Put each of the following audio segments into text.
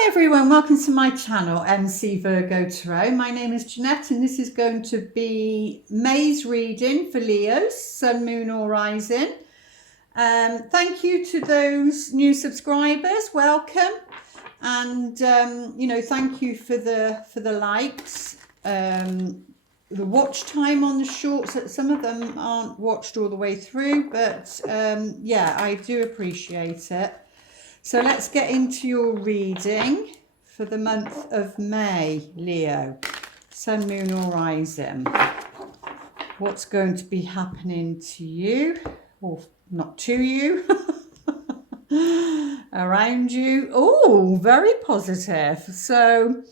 Hi everyone, welcome to my channel, MC Virgo Tarot. My name is Jeanette and this is going to be May's reading for Leos, Sun, Moon or Rising. Thank you to those new subscribers, welcome. And thank you for the likes. The watch time on the shorts, some of them aren't watched all the way through, but yeah, I do appreciate it. So let's get into your reading for the month of May, Leo, Sun, Moon or Rising. What's going to be happening to you, or not to you, around you? Oh, very positive. So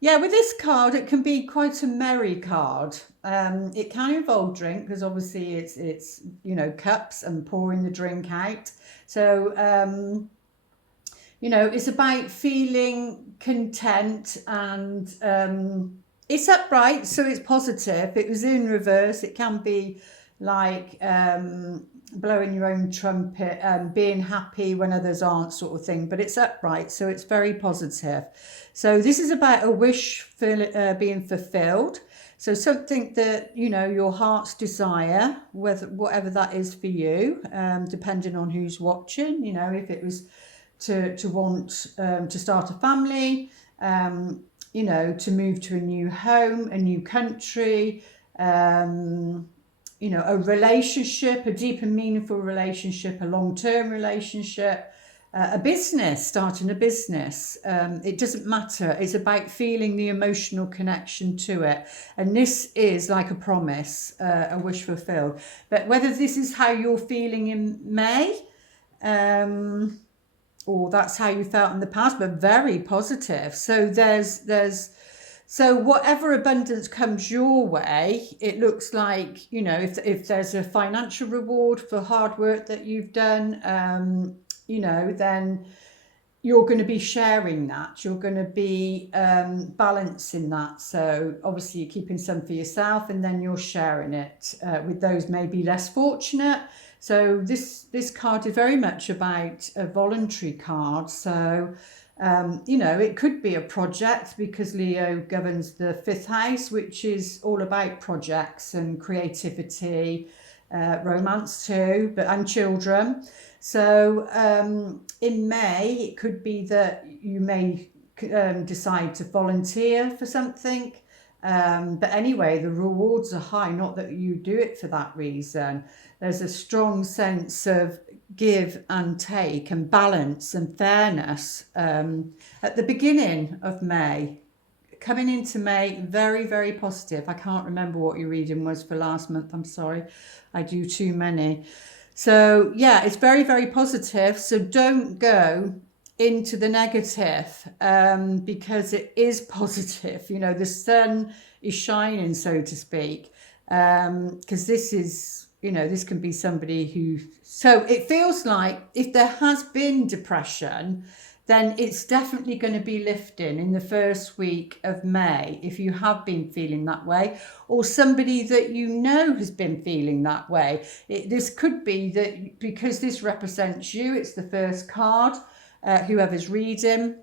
yeah, with this card, it can be quite a merry card. It can involve drink because obviously it's cups and pouring the drink out. So it's about feeling content and it's upright, so it's positive. It was in reverse. It can be like blowing your own trumpet and being happy when others aren't, sort of thing, but it's upright, so it's very positive. So this is about a wish being fulfilled. So something that, your heart's desire, whatever that is for you, depending on who's watching, if it was to want to start a family, to move to a new home, a new country, a relationship, a deep and meaningful relationship, a long-term relationship, a business, starting a business. It doesn't matter. It's about feeling the emotional connection to it. And this is like a promise, a wish fulfilled. But whether this is how you're feeling in May, or that's how you felt in the past, but very positive. So so whatever abundance comes your way, it looks like, if there's a financial reward for hard work that you've done, then you're going to be sharing that. You're going to be balancing that. So obviously you're keeping some for yourself and then you're sharing it with those maybe less fortunate. So this card is very much about a voluntary card. So, it could be a project because Leo governs the 5th house, which is all about projects and creativity, romance too, and children. So in May, it could be that you may decide to volunteer for something. But anyway, the rewards are high, not that you do it for that reason. There's a strong sense of give and take and balance and fairness at the beginning of May. Coming into May, very, very positive. I can't remember what your reading was for last month. I'm sorry. I do too many. So yeah, it's very, very positive. So don't go into the negative because it is positive. The sun is shining, so to speak, because this is, this can be somebody who, so it feels like if there has been depression, then it's definitely going to be lifting in the first week of May if you have been feeling that way, or somebody that has been feeling that way. This could be that because this represents you, it's the first card, whoever's reading,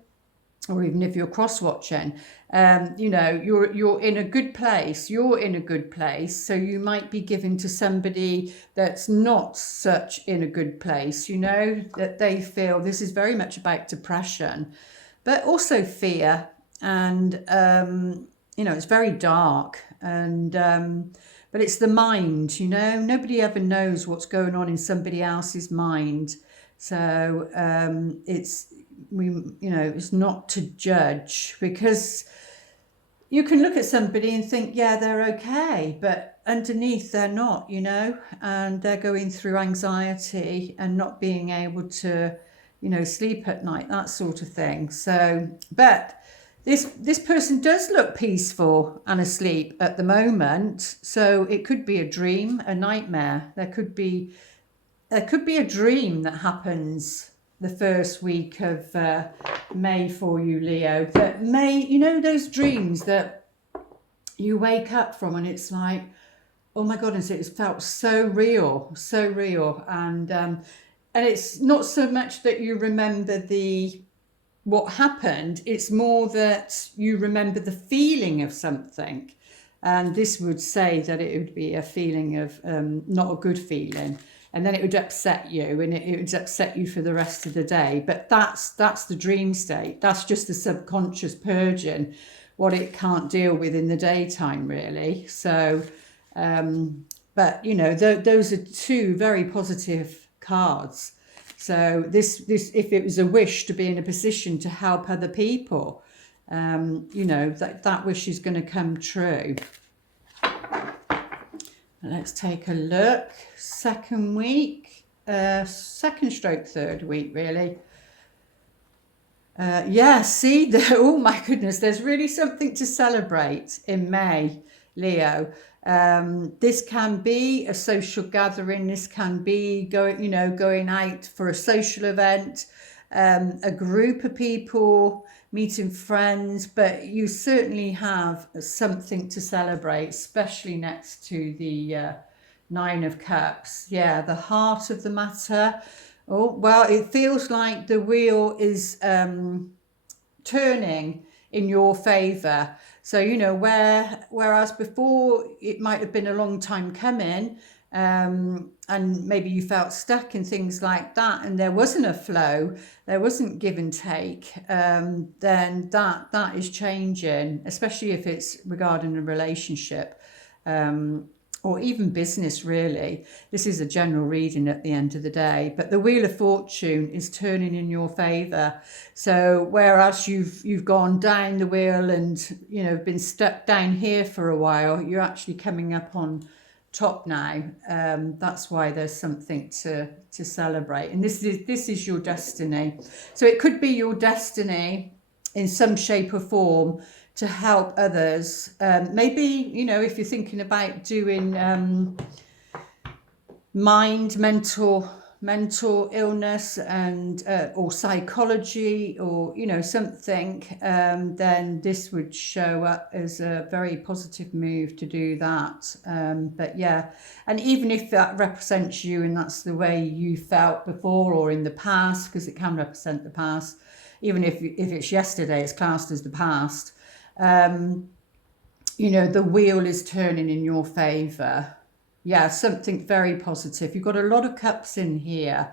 or even if you're cross-watching, you're in a good place. You're in a good place. So you might be giving to somebody that's not such in a good place, that they feel. This is very much about depression, but also fear. And, it's very dark. And but it's the mind, Nobody ever knows what's going on in somebody else's mind. So it's not to judge, because you can look at somebody and think, yeah, they're okay, but underneath they're not, and they're going through anxiety and not being able to, sleep at night, that sort of thing. So, but this person does look peaceful and asleep at the moment. So it could be a dream, a nightmare. There could be a dream that happens the first week of May for you, Leo. That May, those dreams that you wake up from and it's like, oh my goodness, it felt so real, and it's not so much that you remember the what happened. It's more that you remember the feeling of something. And this would say that it would be a feeling of not a good feeling. And then it would upset you, and it would upset you for the rest of the day. But that's the dream state. That's just the subconscious purging what it can't deal with in the daytime, really. So, but those are two very positive cards. So this, if it was a wish to be in a position to help other people, that wish is going to come true. Let's take a look. Second week, second stroke third week, really. Yeah, see, oh my goodness, there's really something to celebrate in May, Leo. This can be a social gathering. This can be going out for a social event, a group of people, meeting friends, but you certainly have something to celebrate, especially next to the Nine of Cups. Yeah, the heart of the matter. Oh, well, it feels like the wheel is turning in your favor. So, whereas before it might have been a long time coming, and maybe you felt stuck and things like that, and there wasn't a flow, there wasn't give and take, then that is changing, especially if it's regarding a relationship. Or even business, really. This is a general reading at the end of the day, but the Wheel of Fortune is turning in your favor. So whereas you've gone down the wheel and been stuck down here for a while, you're actually coming up on top now. That's why there's something to celebrate, and this is your destiny. So it could be your destiny in some shape or form to help others. Maybe, if you're thinking about doing mental illness and or psychology, or something, then this would show up as a very positive move to do that. But yeah, and even if that represents you and that's the way you felt before or in the past, because it can represent the past, even if it's yesterday, it's classed as the past. The wheel is turning in your favor. Yeah, something very positive. You've got a lot of cups in here.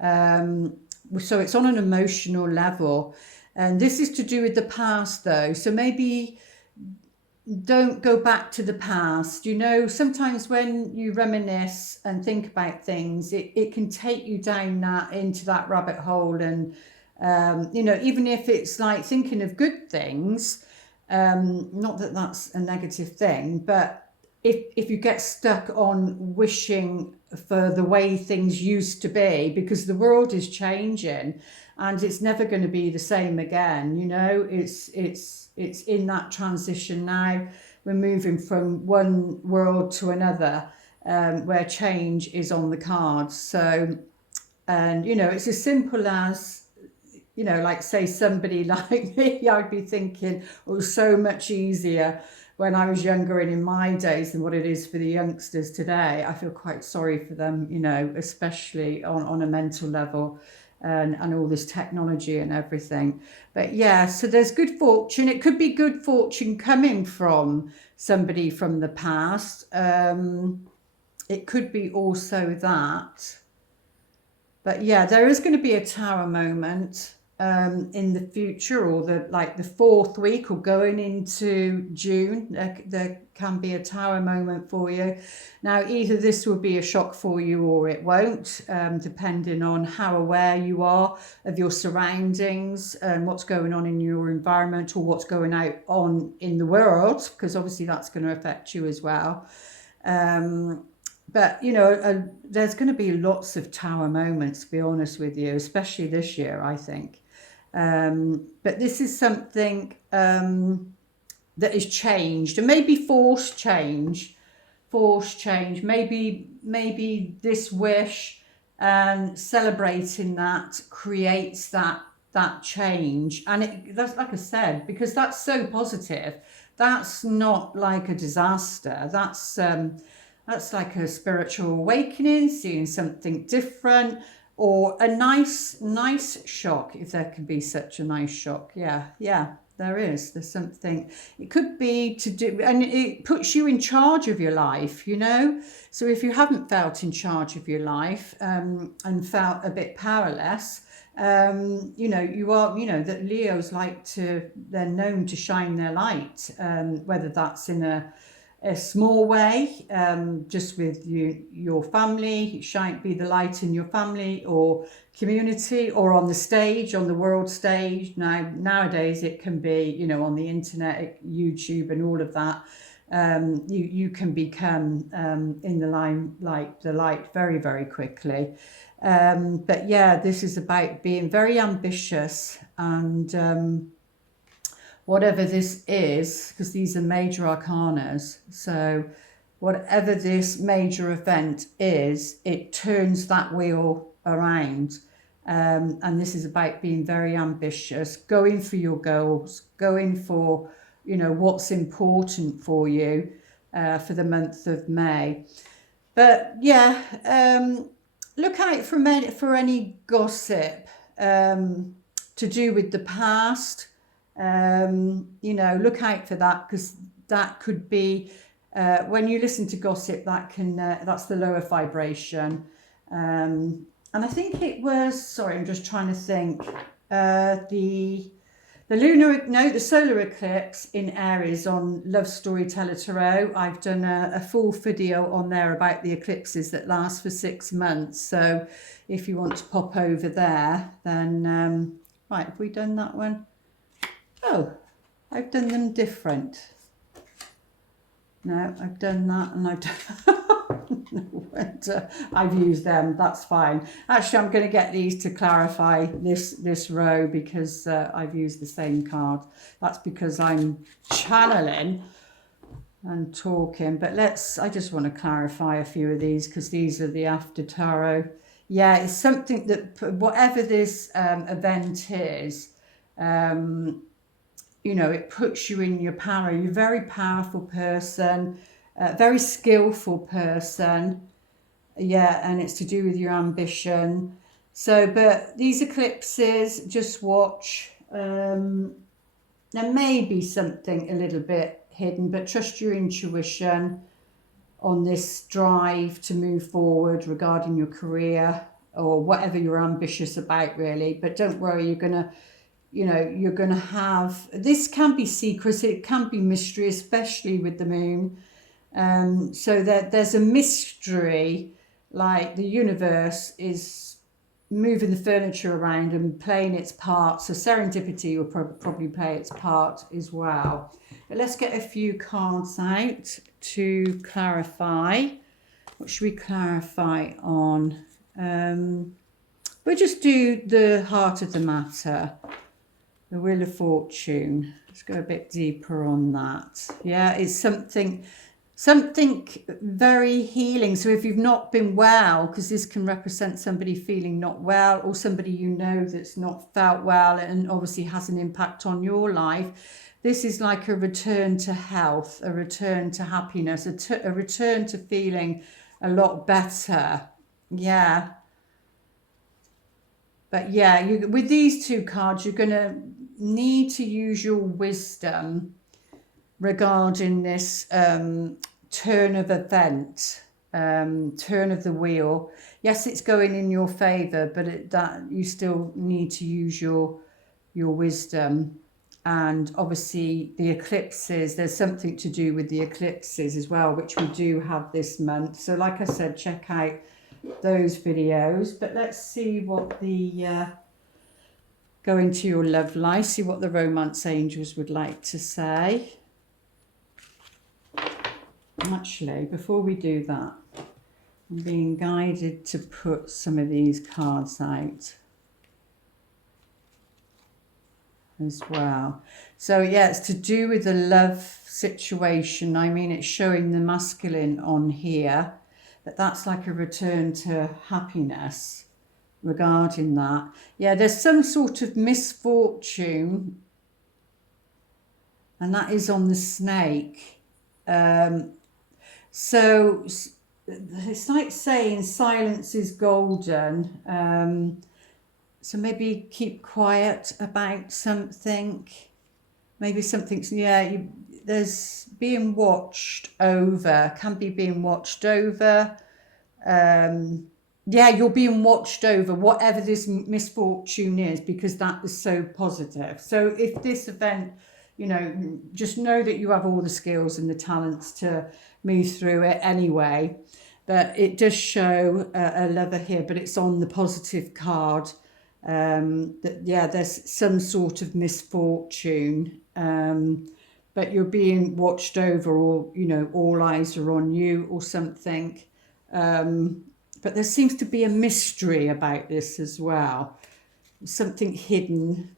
So it's on an emotional level. And this is to do with the past, though. So maybe don't go back to the past. Sometimes when you reminisce and think about things, it can take you down into that rabbit hole. And, even if it's like thinking of good things, not that that's a negative thing, but if you get stuck on wishing for the way things used to be, because the world is changing and it's never going to be the same again, it's in that transition now. We're moving from one world to another, where change is on the cards. So, and it's as simple as, like say somebody like me, I'd be thinking, it was so much easier when I was younger and in my days than what it is for the youngsters today. I feel quite sorry for them, especially on a mental level, and all this technology and everything. But yeah, so there's good fortune. It could be good fortune coming from somebody from the past. It could be also that. But yeah, there is going to be a tower moment in the future, or the fourth week, or going into June. There can be a tower moment for you. Now, either this will be a shock for you or it won't, depending on how aware you are of your surroundings and what's going on in your environment, or what's going on in the world, because obviously that's going to affect you as well. But there's going to be lots of tower moments, to be honest with you, especially this year, I think. But this is something that is changed, and maybe forced change. Maybe this wish and celebrating that creates that change. And that's, like I said, because that's so positive. That's not like a disaster. That's like a spiritual awakening, seeing something different, or a nice shock, if there can be such a nice shock. Yeah, there's something. It could be to do, and it puts you in charge of your life, you know. So if you haven't felt in charge of your life, and felt a bit powerless, you know, you are, you know, that Leos like to, they're known to shine their light, whether that's in a small way, just with you, your family, shine, be the light in your family or community, or on the stage, on the world stage. Nowadays it can be, you know, on the internet, YouTube and all of that. You can become, in the limelight, the light, very quickly. But yeah, this is about being very ambitious, and whatever this is, because these are major arcanas, so whatever this major event is, it turns that wheel around. And this is about being very ambitious, going for your goals, going for, you know, what's important for you, for the month of May. But yeah, look out for any gossip, to do with the past. You know, look out for that, because that could be, when you listen to gossip, that can, that's the lower vibration. And I think it was, sorry, I'm just trying to think, the solar eclipse in Aries on Love Storyteller Tarot. I've done a full video on there about the eclipses that last for 6 months. So if you want to pop over there, then, right, have we done that one? Oh, I've done them different. No, I've done that, and I've done no, I've used them, that's fine. Actually, I'm going to get these to clarify this row, because I've used the same card. That's because I'm channeling and talking. But I just want to clarify a few of these, because these are the after tarot. Yeah, it's something that, whatever this event is, you know, it puts you in your power. You're a very powerful person, a very skillful person. Yeah, and it's to do with your ambition. So, but these eclipses, just watch. There may be something a little bit hidden, but trust your intuition on this drive to move forward regarding your career or whatever you're ambitious about, really. But don't worry, you're going to, you know, you're going to have, this can be secret, it can be mystery, especially with the moon. So that there's a mystery, like the universe is moving the furniture around and playing its part. So serendipity will probably play its part as well. But let's get a few cards out to clarify. What should we clarify on? We'll just do the heart of the matter. The Wheel of Fortune. Let's go a bit deeper on that. Yeah, it's something very healing. So if you've not been well, because this can represent somebody feeling not well, or somebody you know that's not felt well and obviously has an impact on your life, this is like a return to health, a return to happiness, a return to feeling a lot better. Yeah. But yeah, with these two cards, you're going to need to use your wisdom regarding this turn of event, turn of the wheel. Yes, it's going in your favor, but that you still need to use your wisdom. And obviously the eclipses, there's something to do with the eclipses as well, which we do have this month. So like I said, check out those videos. But let's see what the go into your love life, see what the romance angels would like to say. Actually, before we do that, I'm being guided to put some of these cards out as well. So yeah, it's to do with the love situation. I mean, it's showing the masculine on here, but that's like a return to happiness regarding that. Yeah, there's some sort of misfortune, and that is on the snake. So it's like saying silence is golden. So maybe keep quiet about something. Maybe something's, yeah, there's being watched over, can be being watched over. Um, yeah, you're being watched over, whatever this misfortune is, because that is so positive. So if this event, just know that you have all the skills and the talents to move through it anyway. But it does show a lover here, but it's on the positive card. That, yeah, there's some sort of misfortune, but you're being watched over, or all eyes are on you, or something. But there seems to be a mystery about this as well, something hidden.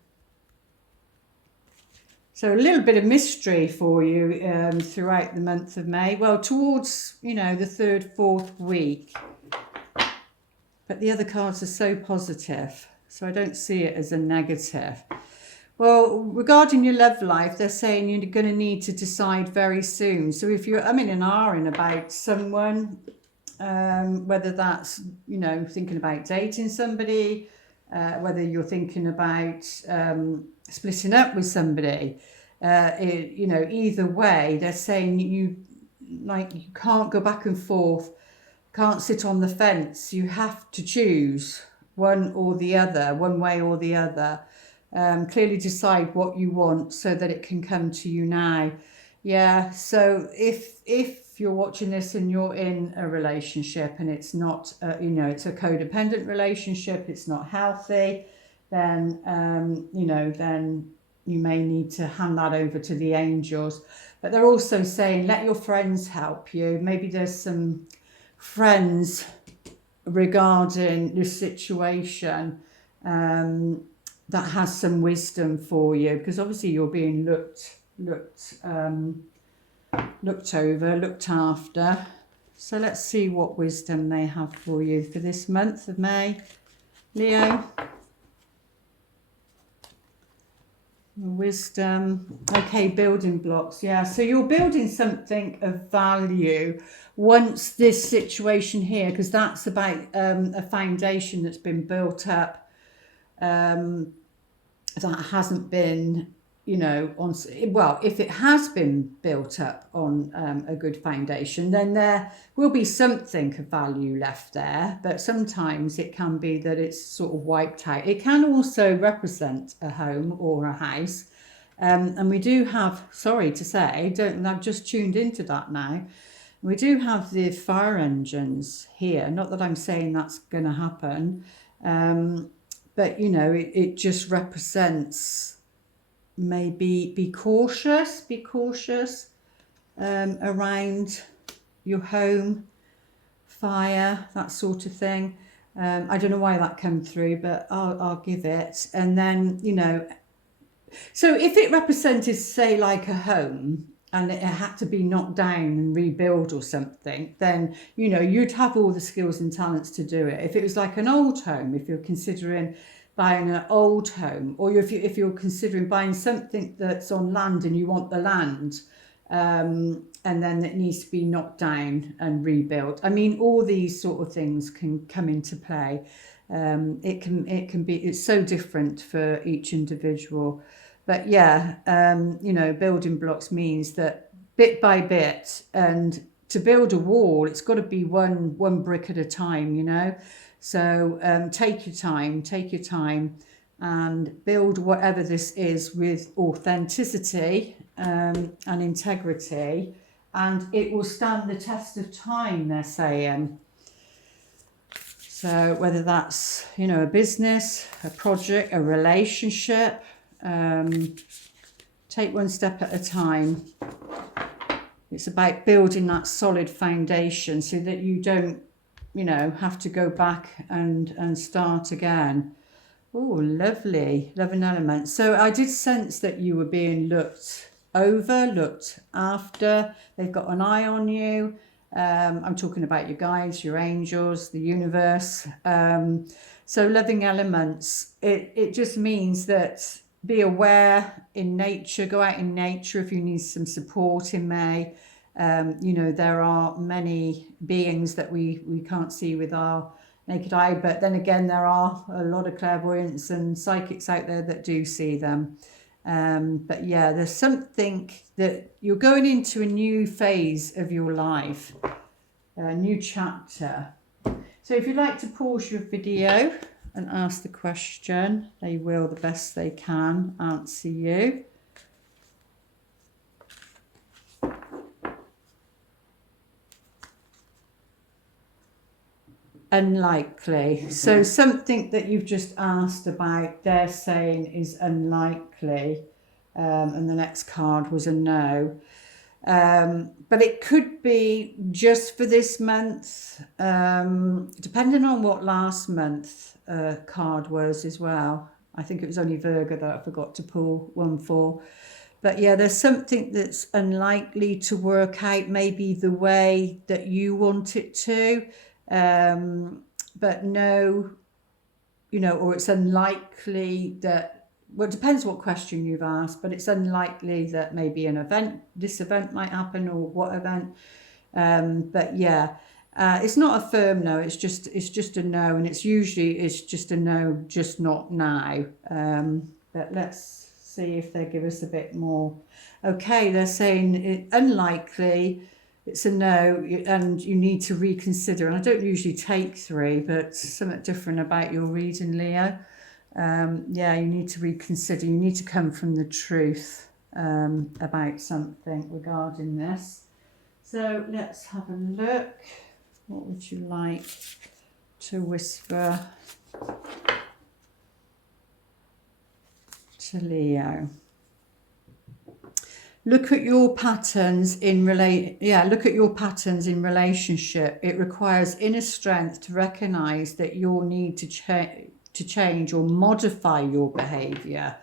So a little bit of mystery for you throughout the month of May. Well, towards, the third, fourth week. But the other cards are so positive, so I don't see it as a negative. Well, regarding your love life, they're saying you're going to need to decide very soon. So if you're and ahhing about someone, whether that's, thinking about dating somebody, whether you're thinking about splitting up with somebody, either way, they're saying you can't go back and forth, can't sit on the fence. You have to choose one or the other, one way or the other. Clearly decide what you want so that it can come to you now. Yeah, so if you're watching this and you're in a relationship and it's not, it's a codependent relationship, it's not healthy, then, then you may need to hand that over to the angels. But they're also saying, let your friends help you. Maybe there's some friends regarding your situation that has some wisdom for you, because obviously you're being looked over, looked after. So let's see what wisdom they have for you for this month of May, Leo. Wisdom. Okay, building blocks. Yeah, so you're building something of value once this situation here, because that's about a foundation that's been built up, that hasn't been, on, well, if it has been built up on a good foundation, then there will be something of value left there. But sometimes it can be that it's sort of wiped out. It can also represent a home or a house. And we do have, sorry to say, I've just tuned into that now. We do have the fire engines here. Not that I'm saying that's going to happen. But, it just represents maybe be cautious around your home, fire, that sort of thing. I don't know why that came through, but I'll give it. And then, so if it represented, say, like a home, and it had to be knocked down and rebuilt or something, then, you'd have all the skills and talents to do it. If it was like an old home, if you're considering buying an old home, or if you're considering buying something that's on land and you want the land, and then it needs to be knocked down and rebuilt. I mean, all these sort of things can come into play. It can be, it's so different for each individual. But yeah, building blocks means that bit by bit, and to build a wall, it's got to be one brick at a time, So take your time, and build whatever this is with authenticity and integrity, and it will stand the test of time, they're saying. So whether that's, a business, a project, a relationship, take one step at a time. It's about building that solid foundation so that you don't, have to go back and start again. Oh, lovely. Love and element. So I did sense that you were being looked over, looked after. They've got an eye on you. I'm talking about your guides, your angels, the universe. So loving elements, it just means that be aware in nature, go out in nature if you need some support in May. You know, there are many beings that we can't see with our naked eye, but then again, there are a lot of clairvoyants and psychics out there that do see them. But yeah, there's something that you're going into a new phase of your life, a new chapter. So if you'd like to pause your video and ask the question, they will, the best they can, answer you. Unlikely. So something that you've just asked about, they're saying is unlikely. And the next card was a no. But it could be just for this month, depending on what last month card was as well. I think it was only Virgo that I forgot to pull one for. But yeah, there's something that's unlikely to work out maybe the way that you want it to. But no, you know, or it's unlikely that, well, it depends what question you've asked, but it's unlikely that maybe this event might happen, or what event. But yeah, it's not a firm no, it's just a no, and it's just a no, just not now. But let's see if they give us a bit more. Okay, they're saying it unlikely, it's a no, and you need to reconsider. And I don't usually take 3, but something different about your reading, Leo. Yeah, you need to reconsider. You need to come from the truth about something regarding this. So let's have a look. What would you like to whisper to Leo? Look at your patterns in look at your patterns in relationship. It requires inner strength to recognize that you'll need to change or modify your behavior.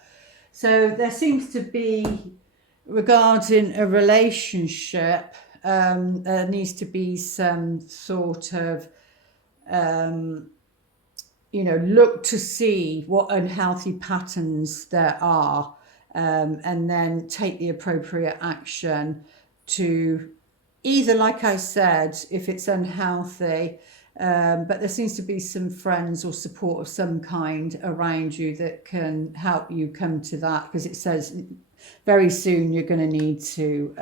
So there seems to be, regarding a relationship, there needs to be some sort of look to see what unhealthy patterns there are, and then take the appropriate action to either, like I said, if it's unhealthy, but there seems to be some friends or support of some kind around you that can help you come to that, because it says very soon you're going to need to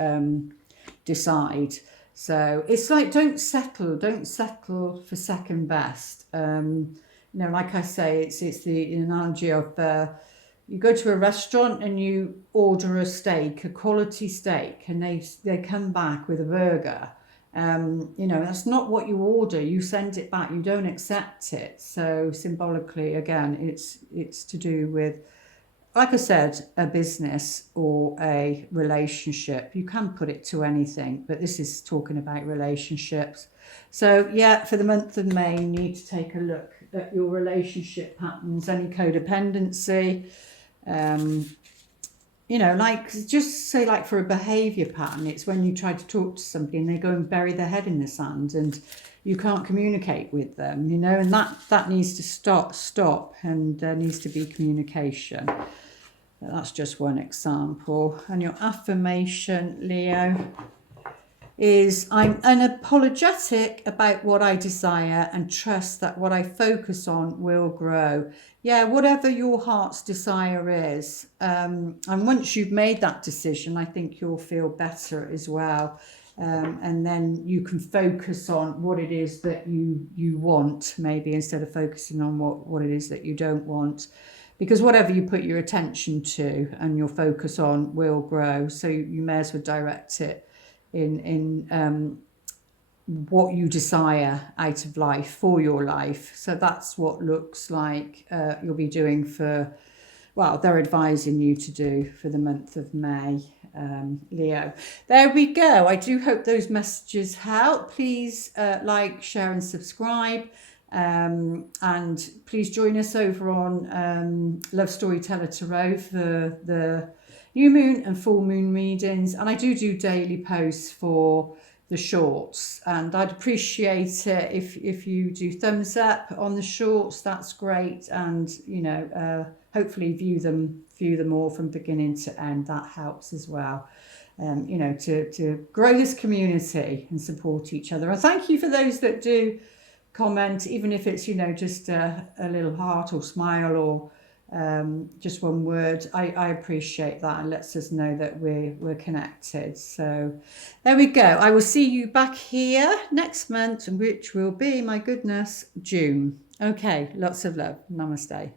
decide. So it's like, don't settle for second best. Like I say, it's the analogy of you go to a restaurant and you order a quality steak, and they come back with a burger. That's not what you order. You send it back. You don't accept it. So symbolically, again, it's to do with, like I said, a business or a relationship. You can put it to anything, but this is talking about relationships. So yeah, for the month of May, you need to take a look at your relationship patterns, any codependency. Just say, like, for a behavior pattern, it's when you try to talk to somebody and they go and bury their head in the sand and you can't communicate with them, and that needs to stop, and there needs to be communication. That's just one example. And your affirmation, Leo, is I'm unapologetic about what I desire and trust that what I focus on will grow. Yeah, whatever your heart's desire is. And once you've made that decision, I think you'll feel better as well. And then you can focus on what it is that you want, maybe, instead of focusing on what it is that you don't want. Because whatever you put your attention to and your focus on will grow. So you may as well direct it in what you desire out of life, for your life. So that's what looks like you'll be doing they're advising you to do for the month of May, Leo. There we go. I do hope those messages help. Please like, share and subscribe. And please join us over on Love Storyteller Tarot for the new moon and full moon readings. And I do daily posts for the shorts, and I'd appreciate it if you do thumbs up on the shorts. That's great. And hopefully view them view them all from beginning to end. That helps as well. You know, to grow this community and support each other. And thank you for those that do comment, even if it's, you know, just a little heart or smile or just one word. I appreciate that, and lets us know that we're connected. So there we go. I will see you back here next month, which will be, my goodness, June. Okay, lots of love. Namaste.